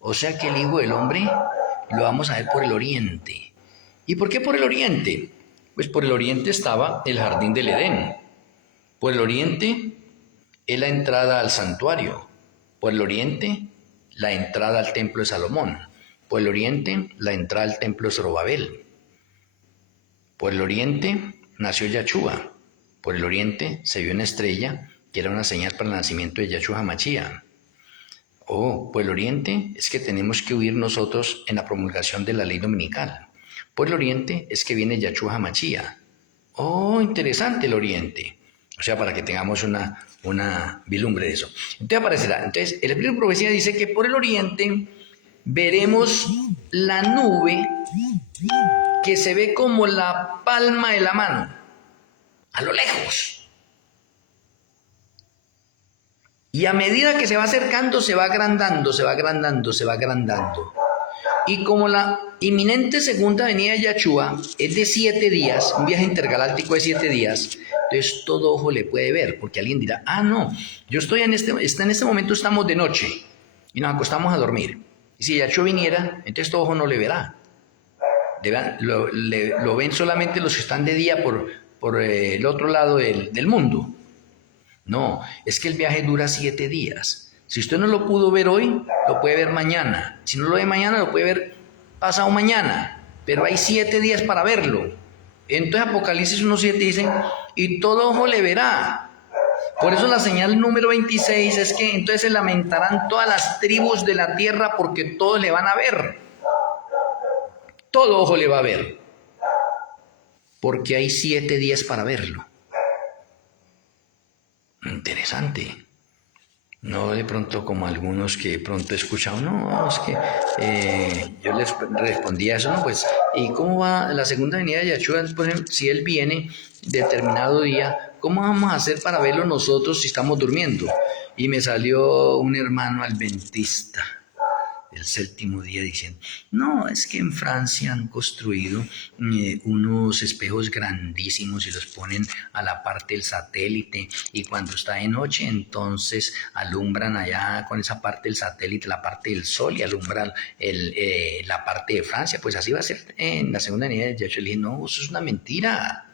O sea que el Hijo del Hombre lo vamos a ver por el oriente. ¿Y por qué por el oriente? Pues por el oriente estaba el jardín del Edén. Por el oriente es la entrada al santuario. Por el oriente, la entrada al templo de Salomón. Por el oriente, la entrada al templo de Zorobabel. Por el oriente nació Yahshua. Por el oriente se vio una estrella que era una señal para el nacimiento de Yahshua HaMashiach. Oh, por el oriente es que tenemos que huir nosotros en la promulgación de la ley dominical. Por el oriente es que viene Yahshua HaMashiach. Oh, interesante el oriente. O sea, para que tengamos una vislumbre de eso. Entonces aparecerá. Entonces, el Espíritu de Profecía dice que por el oriente veremos la nube que se ve como la palma de la mano, a lo lejos. Y a medida que se va acercando, se va agrandando. Y como la inminente segunda venida de Yahshua es de 7 días, un viaje intergaláctico de 7 días, entonces todo ojo le puede ver, porque alguien dirá, no, yo estoy en este momento estamos de noche y nos acostamos a dormir. Y si Yahshua viniera, entonces todo ojo no le verá. Lo ven solamente los que están de día por el otro lado del mundo. No, es que el viaje dura 7 días. Si usted no lo pudo ver hoy, lo puede ver mañana. Si no lo ve mañana, lo puede ver pasado mañana. Pero hay 7 días para verlo. Entonces Apocalipsis 1.7 dice, y todo ojo le verá. Por eso la señal número 26 es que entonces se lamentarán todas las tribus de la tierra porque todos le van a ver. Todo ojo le va a ver. Porque hay 7 días para verlo. Interesante. No de pronto como algunos que de pronto he escuchado, no, es que yo les respondía eso, no, pues, ¿y cómo va la segunda venida de Yahshua? Por ejemplo, si él viene determinado día, ¿cómo vamos a hacer para verlo nosotros si estamos durmiendo? Y me salió un hermano adventista el séptimo día diciendo, no, es que en Francia han construido unos espejos grandísimos y los ponen a la parte del satélite y cuando está de noche entonces alumbran allá con esa parte del satélite la parte del sol y alumbran la parte de Francia, pues así va a ser en la segunda venida de Yahshua. Le dije, no, eso es una mentira.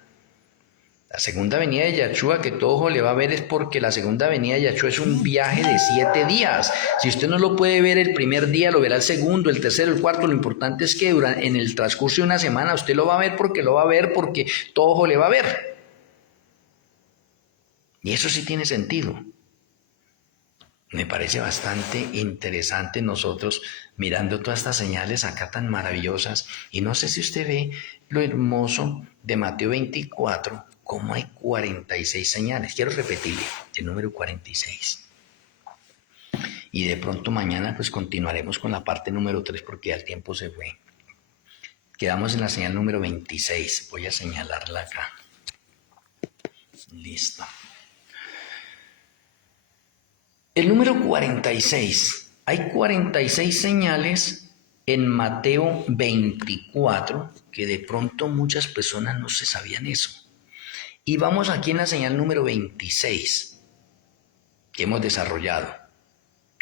La segunda venida de Yahshua que todo ojo le va a ver es porque la segunda venida de Yahshua es un viaje de 7 días. Si usted no lo puede ver el primer día, lo verá el segundo, el tercero, el cuarto. Lo importante es que en el transcurso de una semana usted lo va a ver porque todo ojo le va a ver. Y eso sí tiene sentido. Me parece bastante interesante nosotros mirando todas estas señales acá tan maravillosas. Y no sé si usted ve lo hermoso de Mateo 24, cómo hay 46 señales. Quiero repetirle el número 46. Y de pronto mañana pues continuaremos con la parte número 3 porque ya el tiempo se fue. Quedamos en la señal número 26. Voy a señalarla acá. Listo. El número 46. Hay 46 señales en Mateo 24 que de pronto muchas personas no se sabían eso. Y vamos aquí en la señal número 26 que hemos desarrollado.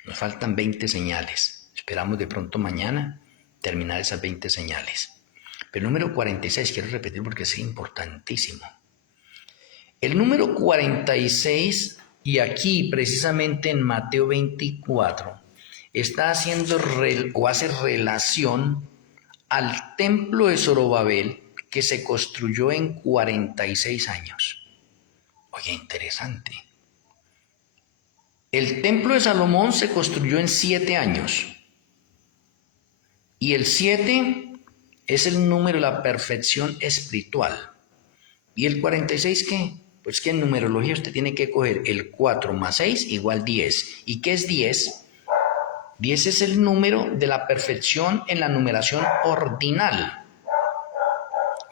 Nos faltan 20 señales. Esperamos de pronto mañana terminar esas 20 señales. Pero el número 46 quiero repetir porque es importantísimo. El número 46, y aquí precisamente en Mateo 24, está haciendo o hace relación al templo de Zorobabel que se construyó en 46 años. Oye, interesante. El templo de Salomón se construyó en 7 años. Y el 7 es el número de la perfección espiritual. ¿Y el 46 qué? Pues que en numerología usted tiene que coger el 4 más 6 igual 10. ¿Y qué es 10? 10 es el número de la perfección en la numeración ordinal.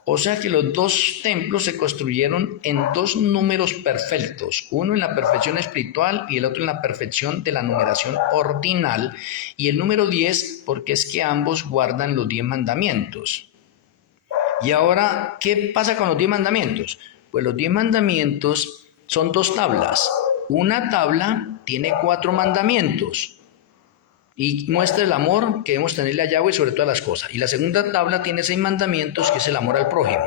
O sea que los dos templos se construyeron en dos números perfectos, uno en la perfección espiritual y el otro en la perfección de la numeración ordinal, y el número 10 porque es que ambos guardan los 10 mandamientos. Y ahora, ¿qué pasa con los 10 mandamientos? Pues los 10 mandamientos son dos tablas. Una tabla tiene 4 mandamientos y muestra el amor que debemos tenerle a Yahweh sobre todas las cosas. Y la segunda tabla tiene 6 mandamientos, que es el amor al prójimo.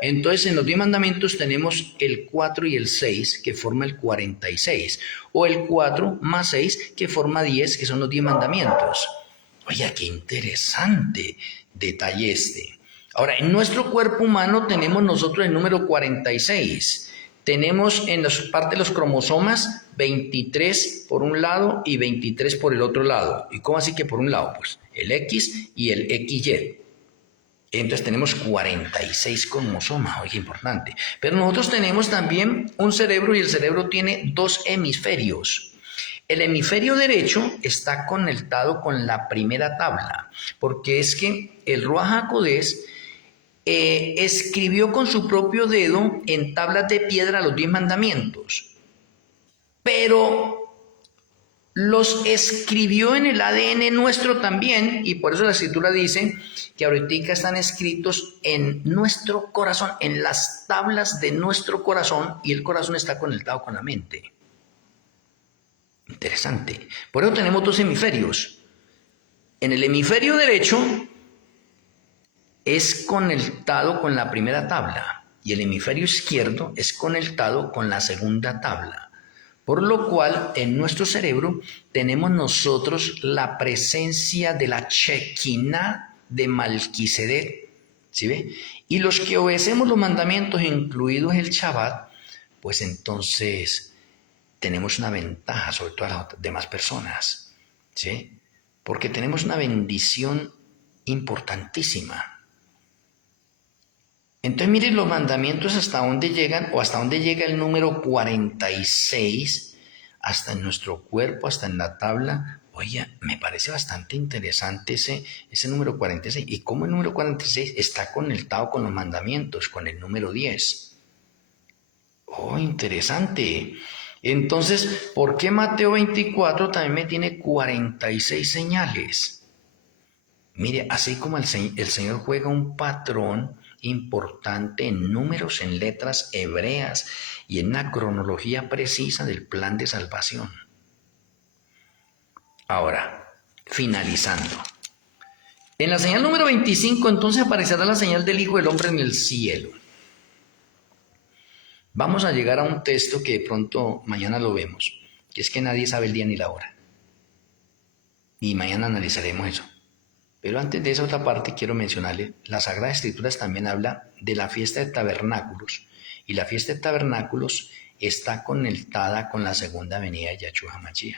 Entonces, en los 10 mandamientos tenemos el 4 y el 6, que forma el 46. O el 4 más 6, que forma 10, que son los 10 mandamientos. Oye, qué interesante detalle este. Ahora, en nuestro cuerpo humano tenemos nosotros el número 46. Tenemos en la parte de los cromosomas 23 por un lado y 23 por el otro lado. ¿Y cómo así que por un lado? Pues el X y el XY. Entonces tenemos 46 cromosomas, oye, importante. Pero nosotros tenemos también un cerebro y el cerebro tiene 2 hemisferios. El hemisferio derecho está conectado con la primera tabla, porque es que el Ruach HaKodesh escribió con su propio dedo en tablas de piedra los 10 mandamientos, pero los escribió en el ADN nuestro también, y por eso la escritura dice que ahorita están escritos en nuestro corazón, en las tablas de nuestro corazón, y el corazón está conectado con la mente. Interesante. Por eso tenemos 2 hemisferios. En el hemisferio derecho es conectado con la primera tabla y el hemisferio izquierdo es conectado con la segunda tabla. Por lo cual, en nuestro cerebro tenemos nosotros la presencia de la Shekinah de Malquisedec, ¿sí ve? Y los que obedecemos los mandamientos, incluidos el Shabbat, pues entonces tenemos una ventaja sobre todas las demás personas, ¿sí? Porque tenemos una bendición importantísima. Entonces miren los mandamientos hasta dónde llegan, o hasta dónde llega el número 46, hasta en nuestro cuerpo, hasta en la tabla. Oye, me parece bastante interesante ese número 46. Y cómo el número 46 está conectado con los mandamientos, con el número 10. Oh, interesante. Entonces, ¿por qué Mateo 24 también me tiene 46 señales? Mire, así como el Señor juega un patrón importante en números, en letras hebreas y en una cronología precisa del plan de salvación. Ahora, finalizando. En la señal número 25, entonces aparecerá la señal del Hijo del Hombre en el cielo. Vamos a llegar a un texto que de pronto mañana lo vemos, que es que nadie sabe el día ni la hora. Y mañana analizaremos eso. Pero antes de esa otra parte quiero mencionarle, las Sagradas Escrituras también habla de la fiesta de tabernáculos. Y la fiesta de tabernáculos está conectada con la segunda venida de Yahshua HaMashiach.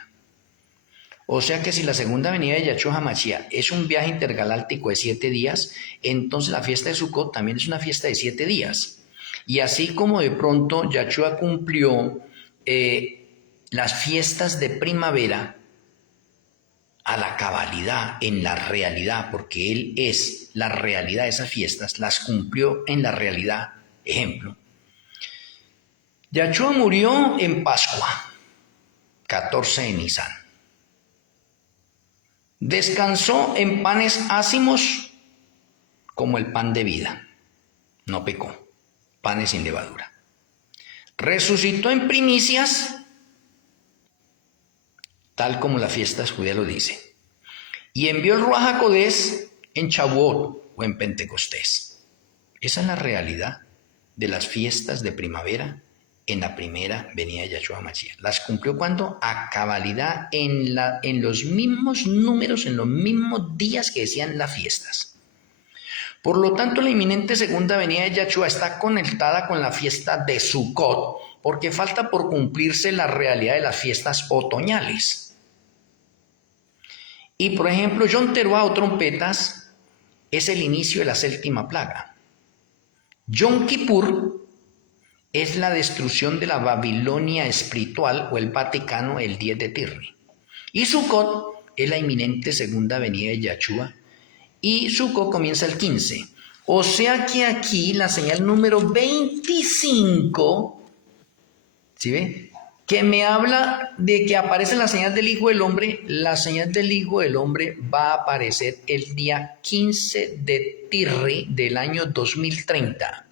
O sea que si la segunda venida de Yahshua HaMashiach es un viaje intergaláctico de 7 días, entonces la fiesta de Sukkot también es una fiesta de 7 días. Y así como de pronto Yahshua cumplió las fiestas de primavera a la cabalidad, en la realidad, porque Él es la realidad de esas fiestas, las cumplió en la realidad. Ejemplo, Yahshua murió en Pascua, 14 de Nisan. Descansó en panes ácimos como el pan de vida. No pecó. Panes sin levadura. Resucitó en primicias, tal como la fiesta judía lo dice. Y envió el Ruaj HaKodesh en Shavuot o en Pentecostés. Esa es la realidad de las fiestas de primavera en la primera venida de Yahshua HaMashiach. Las cumplió cuando a cabalidad en los mismos números, en los mismos días que decían las fiestas. Por lo tanto, la inminente segunda venida de Yahshua está conectada con la fiesta de Sukkot, porque falta por cumplirse la realidad de las fiestas otoñales. Y por ejemplo, Yom Teruah o trompetas es el inicio de la séptima plaga. Yom Kippur es la destrucción de la Babilonia espiritual o el Vaticano el 10 de Tirri. Y Sukkot es la inminente segunda venida de Yahshua. Y Sukkot comienza el 15. O sea que aquí la señal número 25, ¿sí ve? Que me habla de que aparece la señal del Hijo del Hombre. La señal del Hijo del Hombre va a aparecer el día 15 de Tirri del año 2030.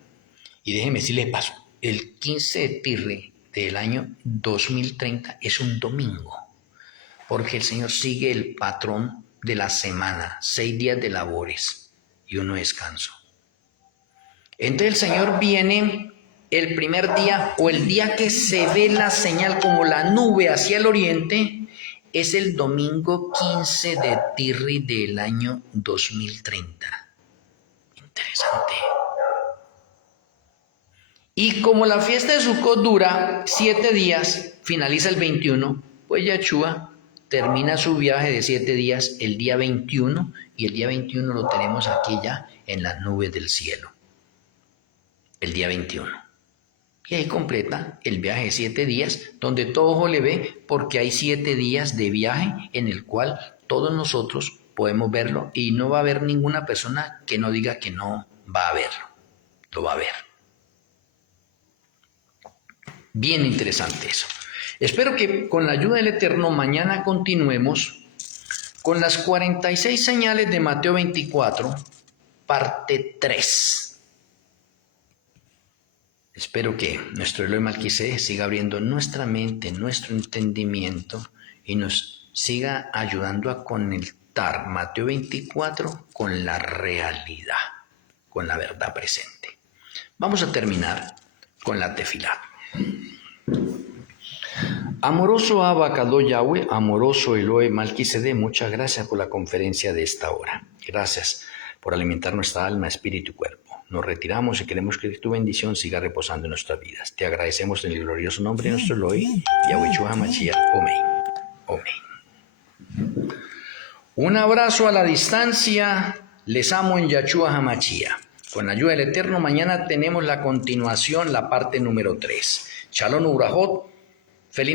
Y déjeme decirle paso. El 15 de Tirri del año 2030 es un domingo, porque el Señor sigue el patrón de la semana, 6 días de labores y 1 descanso. Entonces el Señor viene el primer día o el día que se ve la señal como la nube hacia el oriente, es el domingo 15 de Tirri del año 2030. Interesante. Y como la fiesta de Sukkot dura 7 días, finaliza el 21, pues Yahshua termina su viaje de 7 días el día 21, y el día 21 lo tenemos aquí ya en las nubes del cielo. El día 21. Y ahí completa el viaje de 7 días, donde todo ojo le ve, porque hay 7 días de viaje en el cual todos nosotros podemos verlo, y no va a haber ninguna persona que no diga que no va a verlo. Lo va a ver. Bien interesante eso. Espero que con la ayuda del Eterno mañana continuemos con las 46 señales de Mateo 24, parte 3. Espero que nuestro Elohim Malquisedec siga abriendo nuestra mente, nuestro entendimiento y nos siga ayudando a conectar Mateo 24 con la realidad, con la verdad presente. Vamos a terminar con la tefilá. Amoroso Abba Kadosh Yahweh, amoroso Elohim Malquisedec, muchas gracias por la conferencia de esta hora. Gracias por alimentar nuestra alma, espíritu y cuerpo. Nos retiramos y queremos que tu bendición siga reposando en nuestras vidas. Te agradecemos en el glorioso nombre de nuestro Elohim, Yahweh Yeshua HaMashiach. Amén. Amén. Un abrazo a la distancia. Les amo en Yahshua HaMashiach. Con la ayuda del Eterno, mañana tenemos la continuación, la parte número 3. Shalom Ubrajot. Feliz noche.